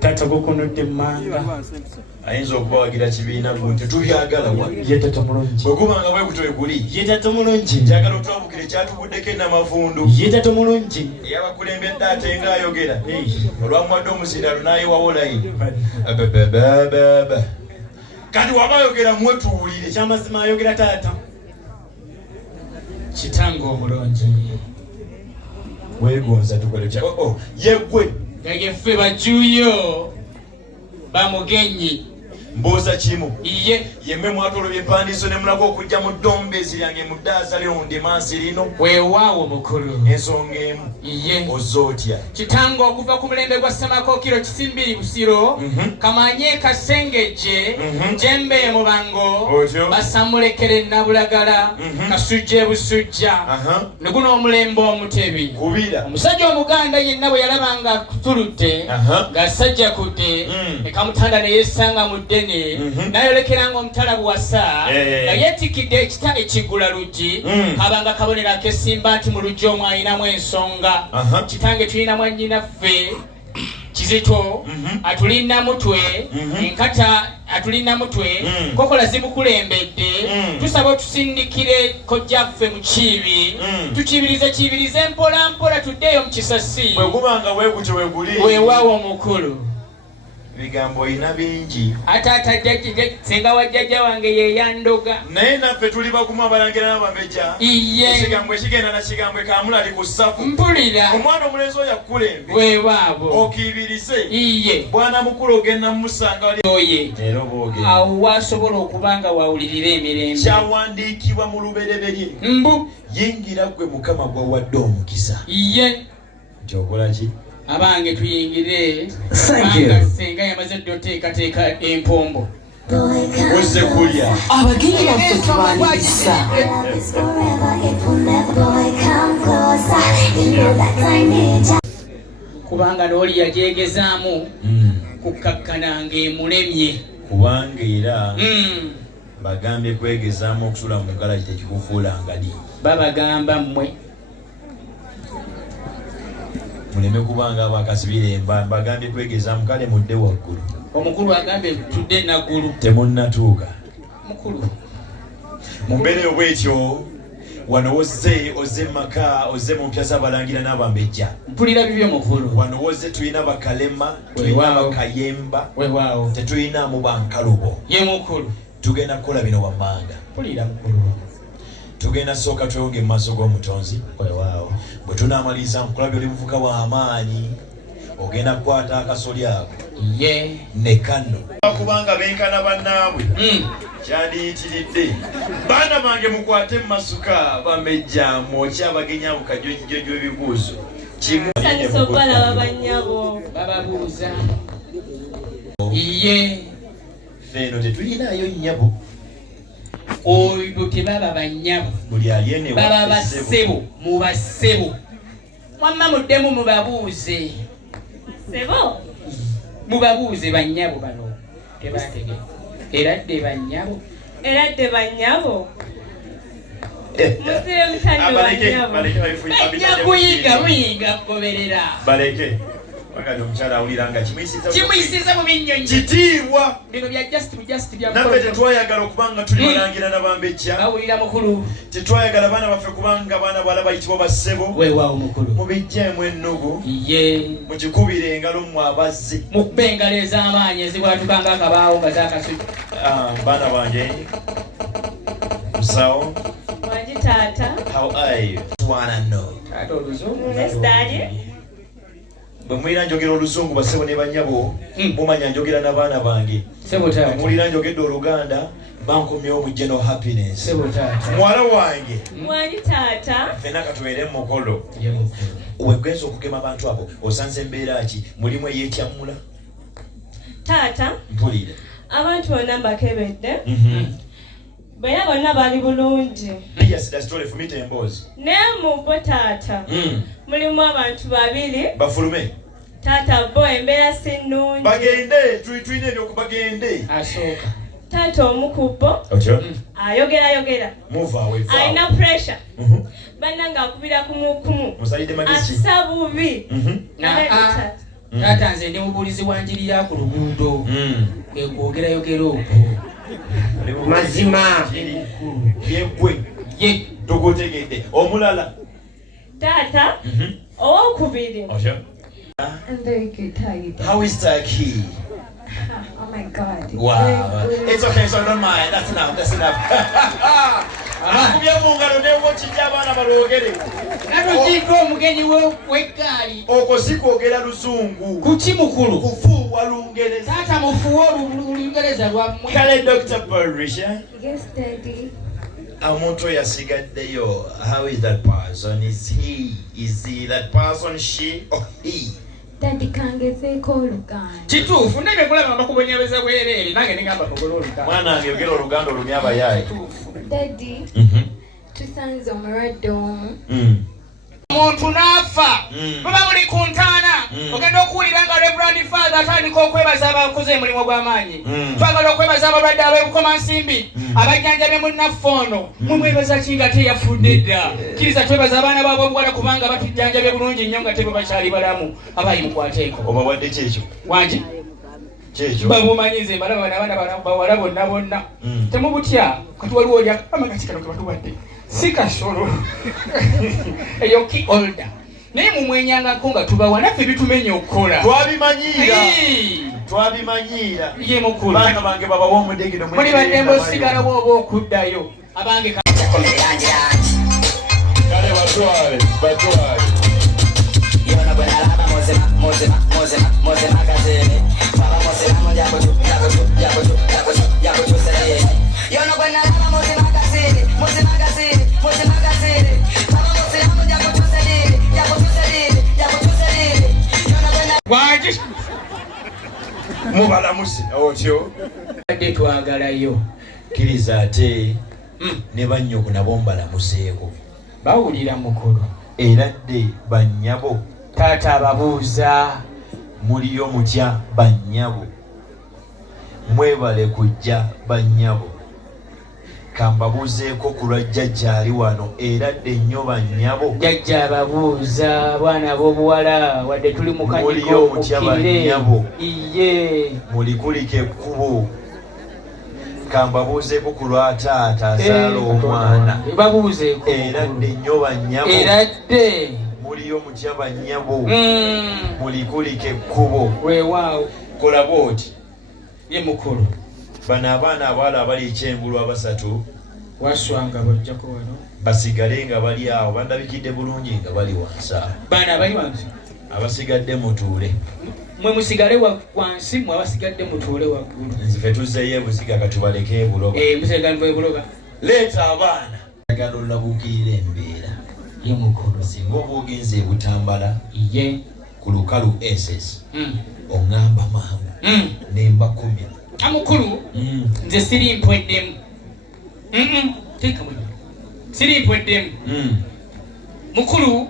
Taata gukunudde mmanga. Ayinza okuba wagira kibiina gunti tubyagala wa. Ye taata mulungi. Bwe kubanga bwe kutwe kuli. Ye taata mulungi. Njagala otwabukire kyatuguddeko enamavundu. Ye taata mulungi. Eyabakulembedde ate ng'ayogera. Olwamuwadde omusindalo n'ayiwawo layini. Kati waba ayogera mwetuwulire. Ekyamazima ayogera taata. Kitange omulungi. Weegonza tukole kya. Yeggwe. Gageffe bajuyo. Bamugenyi. Mbuuza kimu. Iye. Yemme mwatolo byempandiiso ne mulaga okujja mu ddombezi lyange mu ddaaza ly'ondi mansi lino. Weewaawo mukulu. Ensonga emu. Iye. Ozootya. Kitange okuva ku mulembe gwa Ssemakookiro Kisimbiri Busiro. Kamanye Kasengejje. Jembe Mubango. Basamulekere Nabulagala. Kasujja Busujja. Ne guno omulembe Omutebi. Kubira. Omusajja Omuganda yenna bwe yalabanga kutuludde. Ng'asajja kudde. Ekamutanda ne yeesanga mu ddene. Nayolekeranga omutala buwasa. Nga yeetikidde ekita ekigula luggi. Kabanga kabonero ak'essimba nti mu luggi omwo ayinamu ensonga. Kitange tulina mwannyinaffe Kizito atulina mutwe enkata atulina mutwe kokola zimukulembedde tusaba otusindikire kojjaffe mu kiibi tukibirize mpola mpola tuddeyo mu kisasi bwe gubanga weekutyo weeguli weewaawo omukulu bigambo ina bingi ataata senga wa jjajja wange yeyandoga naye naffe tuli bagumu abalangira n'abambejja ekigambo ekigenda na kigambo ekamula ali ku ssafu mpulira omwana omulenzi oyo akulembe weewaabo okiibirize iye bwana mukulu ogenda musanga oye awo waasobola okuba nga wawulirira emirembe kyawandiikibwa mu lubereberye mbu yingira gwe mukama gwawadde omukisa iye nti okola ki abange tuyingire kubanga senga yamaze dde oteekateeka empombo ozze kulya abagenyi baffe tubaniriza kubanga n'oli yagyegezaamu kukkakkana ng'emulemye kubanga era bagambye kwegezaamu okusula mu mugalaki tekikufuulanga ddi babagamba mmwe muleme kubanga abakasibire bagambye kwegezaamu kale mudde waggulu omukulu agambye tudde naggulu temunnatuuka mukulu mu mbeera bwetyo wano ozze maka ozze mu mpya z'abalangira n'abambejja mpulira bibyo mukulu wano wozze tulina bakalema tulina bakayemba weewaawo tetulinamu bankalubo ye mukulu tugenda kukola bino wammanga mpulira mukulu tugenda sooka twewonge mu maaso g'omutonzi weewaawo bwe tunaamaliza nkulabya oli muvuka w'amaanyi ogenda kukwata akasoli ako ye ne kano kubanga benkana bannaabwe kyandiyitiridde baana bange mukwate mu masuka bamejja mwokya abagenya mu kajojjo ebibuuzo kimubalaba bannyabo bababuuza ye feeno tetulinayo nnyabo oyo tebaba bannyabo buli alyene baba bassebo mu bassebo mwamma muddemu mubabuuze sebo mubabuuze bannyabo bano tebategeka eradde bannyabo musire mutani bannyabo kuyinga muyinga kugoberera baleke wakati omukyala awuliranga kimuyisiza mu binnyonyi kitiibwa bino bya just naffe tetwayagala okubanga tuli balangira n'abambejja bawulira mukulu tetwayagala baana baffe kubanga baana bala bayitibwa bassebo weewaawo mukulu mubijjeemu ennugu ye mukikubire engalo mmwe abazze mukuba engalo ez'amaanyi ezibwatukanga akabaawo nga zakasujja baana bange musawo wangi taata how are you twanano taata oluzungu bwe mwira njogera oluzungu bassebo ne bannyabo mumanya njogera n'abaana bange mulira njogedde oluganda bankomyewo mu general happiness muwala wange wangi taata fena katubeere mukolo wegwenza okugema abantu abo osanze embeera ki mulimu eyeetyamula taata mpulire abantu bonna mbakebedde bera bonna bali bulungi fumita emboozi naye mubo taata mulimu abantu babiri bafulume taata bo embeera si nnungi bagende tulina ebyokubagende asooka taata omukubbo ayogera alina pressure banna ng'akubira kumu assa bubi taata nze ndi mubuulizi wa njiri ya ku luguudo ekwogera okwo mazima yegwe ye tukutegedde omulala Taata, owokubiri. I'm very good. How are you doing? How is Turkey? Oh my God. Wow. It's okay, so don't mind. That's enough. That's enough. Akubya mungalo ne wochija abana balogere. natugiko omugenyi w'eggaali Oko sikwogera Luzungu. kuki mukulu Kufuuwa Lungereza. taata mufuwe olungereza lwammwe Kale Dr. Parisha. Yes, Daddy. Omuntu yasigaddeyo. How is that person? Is he that person, she or he? Daddy kangezeeko oluganda. kituufu naye kulaba bakubonyebeza bwereere nange ningamba kogola oluganda Mwana wange yogera oluganda olumya abayaaye. Daddy, tusanze omulwadde omu. omuntu n'afa muba muli ku ntaana ogenda okuwulira nga Reverend Father atandika okwebaza abakoze emirimu gw'amaanyi twagala okwebaza abalwadde ab'ebukomansimbi abajjanjabe munnaffe ono mumwebaza ki nga teyafudde dda kkiriza twebaza abaana baabo obuwala kubanga batujjanjabe bulungi nnyo nga tebe bakyali balamu abayi mukwateeko Obawadde kyekyo? wangi Kyekyo? bamumanyi nze mbalaba abaana bawala bonna bonna temubutya kati waliwo olya amagati kano ke batuwadde si kasolo eyo ki older naye mumwenyangako nga tubawa naffe bitumenya okukola Twabimanyiira. ye mukulu Baana bange babawa omudegino muli baddembe osigalawo oba okuddayo abange Kale batwale. wangi Mubalamuse otyo. adde twagalayo Kkiriza ate ne bannyoko nabo mbalamuseeko. bawulira mukulu Era dde bannyabo taata ababuuza muliyo mutya bannyabo. Mwebale kujja bannyabo. Kambabuuzeeko ku lwa jjajja ali wano era dde nnyo bannyabo. jjajja ababuuza bwana b'obuwala wadde tuli mu kanyigo Muliyo mutya bannyabo. iye Mulikulika ekkubo. Kambabuuzeeko ku lwa taata azaala omwana babuuzeeko era dde nnyo bannyabo. era dde Muliyo mutya bannyabo. Mulikulika ekkubo. weewaawo Kola bw'oti. ye mukulu Bano abaana abawala abali ekyengulu abasatu waswanga bajjako wano basigale nga bali awo bandabikidde bulungi nga bali wansi awo. baana abali wansi Abasigadde mutuule. mwe musigale wansi mwe abasigadde mutuule waggulu Nzife tuzzeeyo ebuziga katubaleke ebuloga. musiganva ebuloga Leeta abaana. Agala olabukirira embeera. ye mukulu Singa oba ogenze ebutambala ye ku lukalu SS oŋŋamba mangu nemba 10. amukulu nze siri mpweddemu siri mpweddemu mukulu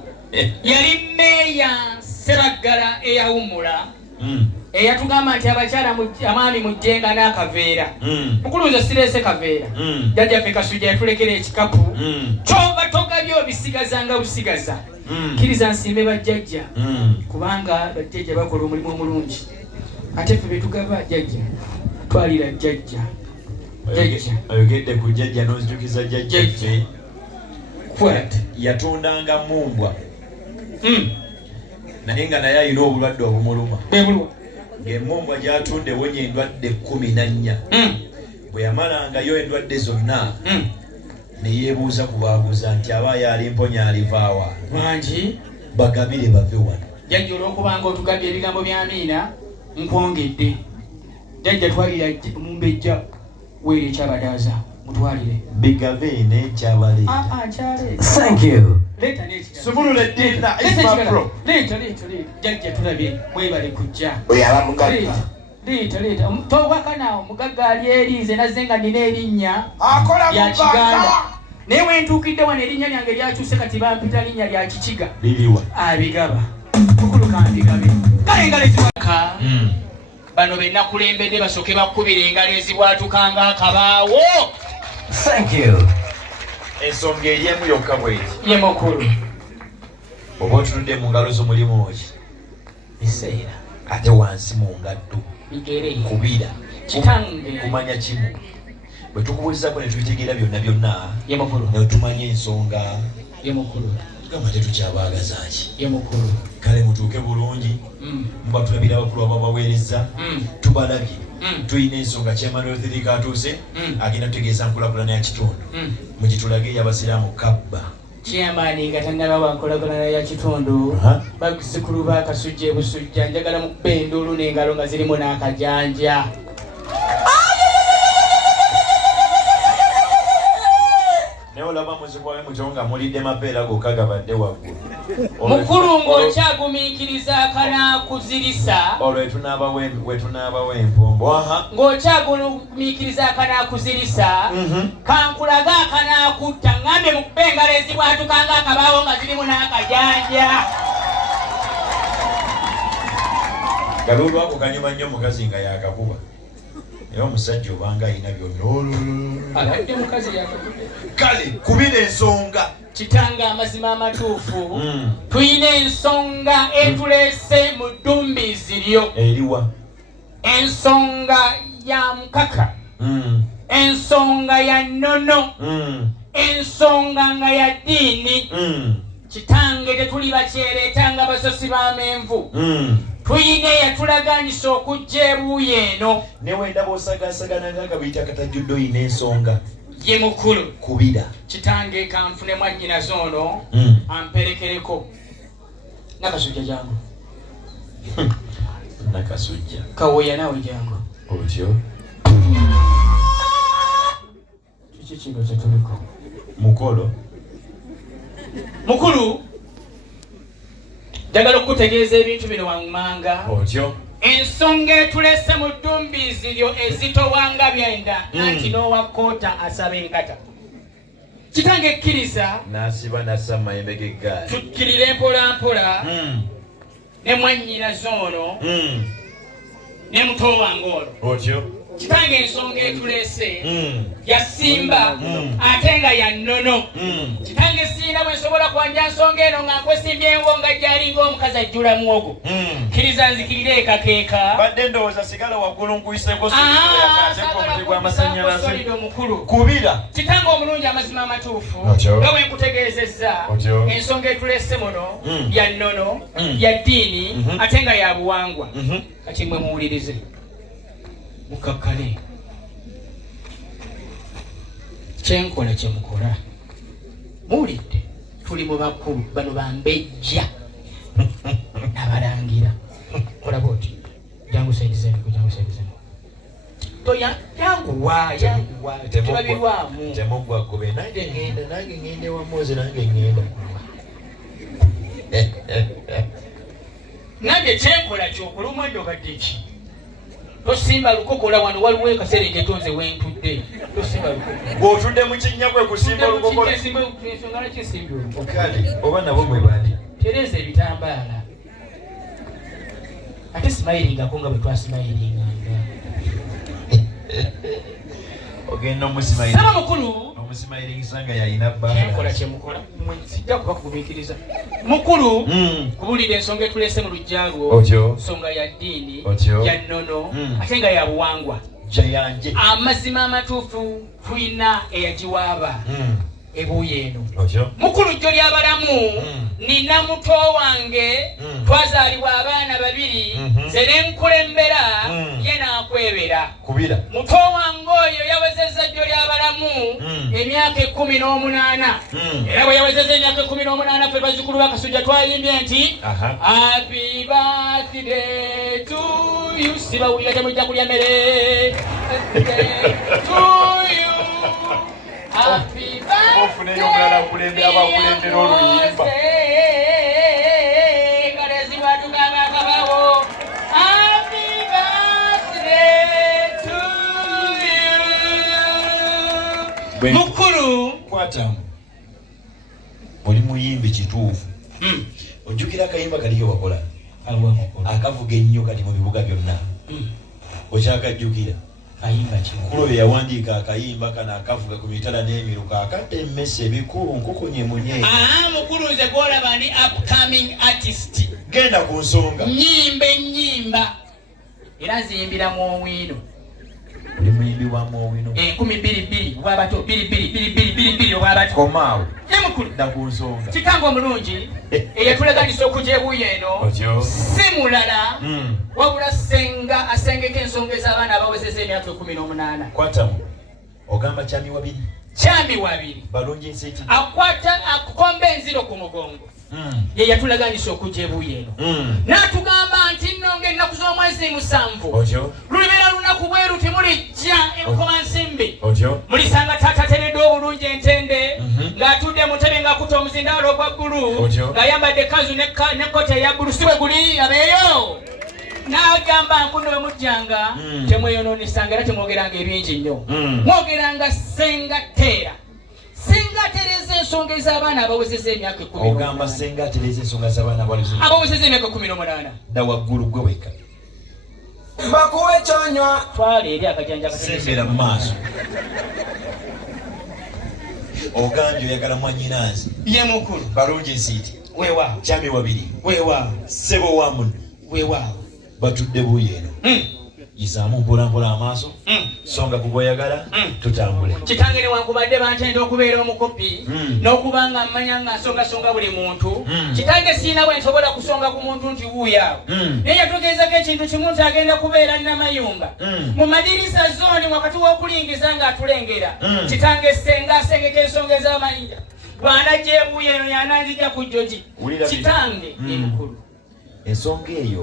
yali mmeeya Ssebaggala eyawummula eyatugamba nti abakyala amaami mujjenga n'akaveera mukulu nze sireese kaveera jjajjaffe Kasujja yatulekera ekikapu kyova togabye obisigazanga busigaza kkiriza nsiime bajjajja kubanga bajjajja bakola omulimu omulungi ate ffe betugaba jjajja twalira jjajja oyogedde ku jjajja n'ozijukiza jjajjaffe kwat yatundanga mumbwa naye nga naye alina obulwadde obumuluma bebulwa ng'emumbwa gy'atunda ewonya endwadde 14 bwe yamalangayo endwadde zonna ne yeebuuza ku baabuuza nti abaayo alimponya alivaawa bangi bagabire bave wano. jjajja olw'okubanga otugabye ebigambo bya Amiina nkwongedde jjajja twalira mumbejja weera ekyabadaaza mutwalire bigave n'ekyabaleeta. Thank you. Leeta Subulula eddiina ismapro. Leeta jjajja tulabye mwebale kujja. Oyaba mugagga. Leeta tobwaka naawo mugagga ali eri nze nazze nga nina erinnya Akola lya Kiganda naye wentuukidde wano erinnya lyange lyakyuse kati bampita linnya lya Kikiga liriwa abigaba mukulu kandigabe kale engalo eziwaka bano bennakulembedde basooke bakkubira engalo ezibwatukanga akabaawo. Thank you. Ensonga eri emu yokka bw'eti. Ye mukulu oba otunudde mu ngalo zo mulimu ki? biseera ate wansi mu ngatto bigere kubira kitange kumanya kimu bwe tukubuulizako ne tubitegeera byonna ye mukulu ne tumanya ensonga ye mukulu gamba tetukyabaagazaaki ye mukulu kale mutuuke bulungi muba tulabira abakulu ababaweereza tubalabye tulina ensonga kyemmanuel thirika atuuse agenda tutegeeza nkulakulana ya kitundu mugitulage ey'abasiraamu kabba kyamaani nga tannaba wankulakulana ya kitundu basikulu bakasujja ebusujja njagala mukuba enduulu n'engalo nga zirimu n'akajanja naye olaba muzikwawe mutyo nga mulidde mapeera gokka gabadde waggulu mukulu ng'okyagumiikiriza akanaakuzirisa olwo wetunaabawo empombo ng'okyagumiikiriza akanaakuzirisa kankulaga akanaakutta ngambe mukuba engalo ezibwatuka nga akabaawo nga zirimu n'akajanja galulwako kanyuma nnyo mukazi nga yakakuba era omusajja obanga ayina alabidde mukazi yakakuba kale kubira ensonga kitanga amazima amatuufu tuyina ensonga etuleese mu ddumbiizi lyo eriwa ensonga ya mukaka ensonga ya nnono ensonga nga ya ddiini kitange tetuli bakyereetanga basosi b'amenvu tuyina eyatulaganisa okujja ebuuyi eno newendaba osagaasagana ng'akabiyita akatajjudde oyina ensonga ye mukulu kubira kitange kanfune mwannyinazo ono amperekereko nakasujja jangu nakasujja kawoya nawe jangu otyo kiki kino kyetuliko mukolo mukulu njagala okutegeeza ebintu bino wammanga otyo ensonga etulese mu ddumbiizi lyo ezitowanga byenda anti n'owakoota asaba enkata kitange ekkiriza n'asiba nassa mu mayembe g'eggaali tukkirire mpolampola ne mwannyinazo ono ne muto wange ono otyo kitange ensonga etulese yasimba ate nga ya nnono kitange siina bwe nsobola kwanja nsonga eno nga nkwesimbyenwo nga gyali ng'omukazi ajjula muwogo kkiriza nzikirire ekakeeka badde ndowooza sigala waggulu nkuyiseko omuti gw'amasannyalaze omukulu kubira kitange omulungi amazima amatuufu Otyo. nga bwe nkutegeezezza Otyo. ensonga etulese muno ya nnono ya ddiini ate nga ya buwangwa kati mwe muwulirize mukakkale kyenkola kyemukola muwulidde tuli mu bakulu bano bambejja nabalangira olaba oti jangu saidizeniku toya yanguwa tebabirwamu temuggwagobe nange ngende wamuzi nange ngenda nange kyenkola kyokuluma nti obadde ki tosimba lukokola wano waliwo ekaseera egetonze wentudde tosimba lukokola bw'otudde mu kinnya kwe kusimba lukokola ensonga nakisimbye olukokola kale oba nabo mwe bali tereeza ebitambaala ate simayiriingako nga bwe twasimayiringanga ogenda saba mukulu omusimayiringisa nga yayina kyenkola kyemukola sijja kuba kugumiikiriza mukulu kubuulira ensonga etulese mu lujja lwo Otyo. nsonga ya ddiini Otyo. ya nnono ate nga ya buwangwa jayanje amazima amatuufu tulina eyagiwaaba ebuuyi eno otyo mukulu jjo lyabalamu nina muto wange twazaalibwa abaana babiri nze ne nkulembera ye n'akwebera kubira muto wange oyo yawezezza jjo lyabalamu emyaka 18 era bwe yawezezza emyaka 18 ffe bazzukulu bakasujja twayimbye nti happy birthday to you sibawulira temujja kulya mmere to you happy ofuneyo omulala abakulembera oluyimba mukulu kwatamu oli muyimbi kituufu ojjukira akayimba kaliyo wakola akavuga ennyo kati mu bibuga byonna okyakajjukira kayimba kino kulo yawandiika akayimba kana akavuga ku mitala n'emiruka akadde emmese bikulu nkukunye munye mukulu nze gwolaba ndi upcoming artist genda ku nsonga nyimba era nziyimbira mu owino buli muyimbi wa muowino 12 obwabato 2 obwabato komaawo mukulu dda ku nsonga kitango omulungi eyatuleganisa okujja ebuuyi eno si mulala wabula senga asengeka ensonga ez'abaana abawezeza emyaka 18 kwatamu ogamba kyami wabiri balungi nseki akwata akukomba enziro ku mugongo ye yatulaganisa okujja ebuuyi eno n'atugamba nti nno ng'ennaku z'omwezi 7 lulibeera lunaku bweru temulijja enkoma nsimbi mulisanga taata ateredde obulungi entende ng'atudde mu ntebe ng'akuta omuzindaalo ogwa bbulu ng'ayambadde kanzu n'ekkooti eya bbulu si bwe guli abeeyo n'agamba nkuno bwe mujjanga temweyonoonesanga era temwogeranga ebingi nnyo mwogeranga senga teera senga tereza ensonga ez'abaana abawezeza emyaka 10 ogamba senga tereza ensonga z'abaana abawezeza emyaka 18 dda waggulu gwe weka bakuwe kyonywa twala eri akajanja sembera mu maaso ogambye oyagala mwanyinaazi ye mukulu balungi nsiiti weewaawo kyami wabiri weewaawo ssebo wamu weewaawo batudde buuyi eno yisaamu mpolampola amaaso songa kuboyagala tutambule kitange newankubadde bantenda okubeera omukopi n'okuba nga mmanya nga nsongasonga buli muntu kitange siina bwe nsobola kusonga ku muntu nti wuuyaawo naye yatugeezako ekintu kimu nti agenda kubeera nnamayunga mu madirisa zooni wakati w'okulingiza ng'atulengera kitange senga asengeka ensonga ez'amayinja bw'anajja ebuuyi eno yananzija ku jjogi kitange emukulu ensonga eyo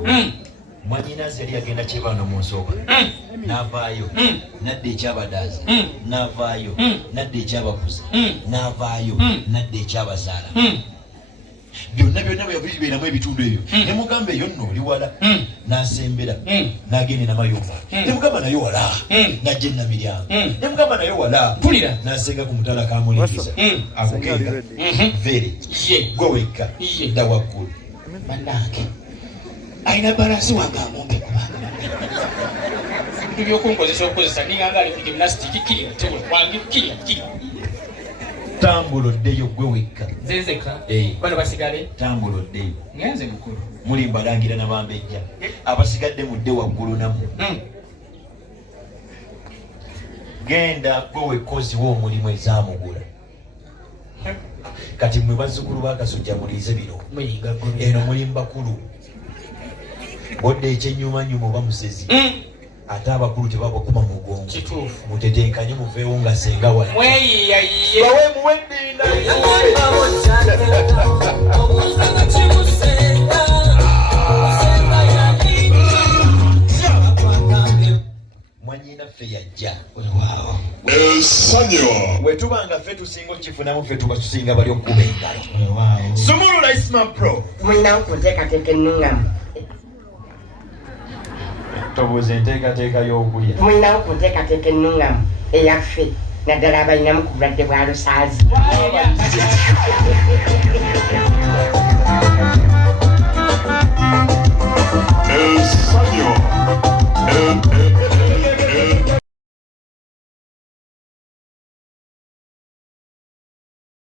mwanyinazi yali agenda kyebano mu nsooka n'avaayo nadda ekyabadaazi n'avaayo nadda ekyabakuza n'avaayo nadda ekyabazaala byonna bwe yabibeeramu ebitundu ebyo nemugamba eyo nno oli wala n'asembera n'agenda namayumba nemugamba nayo wala n'ajja enamiryango nemugamba nayo wala pulira n'asenga ku mutala kamulingiza akukenga vere gwe wekka dda waggulu bannange aina balansi wange amumpe kubanga bintu byokunkozesa okukozesa ninganga ali ku gymnastic kirira tebula wange kirira tambuloddeyo gwe wekka zezeka bano basigale tambuloddeyo ngenze mukulu muli mbalangira nabambejja abasigadde mudde waggulu namu genda gwe wekkozi w'omulimu ezamugula kati mwe bazzukulu bakasujja muliize bino eno mulimu bakulu bodde ekyenyumanyuma oba musezi ate abakulu tebabakuma mugongo mutetenkanye muveewo nga senga wayiyayiye bawe muweddinda mwanyina ffe yajja wetubanga ffe tusinga okifunamu ffe tuba tusinga bali okuba engalo sumulula isman pro mulina okuteekateeka ennungamu tobuuza enteekateeka y'okulya mulina okuteekateeka ennungamu eyaffe naddala abalinamu ku bulwadde bwa lusaazi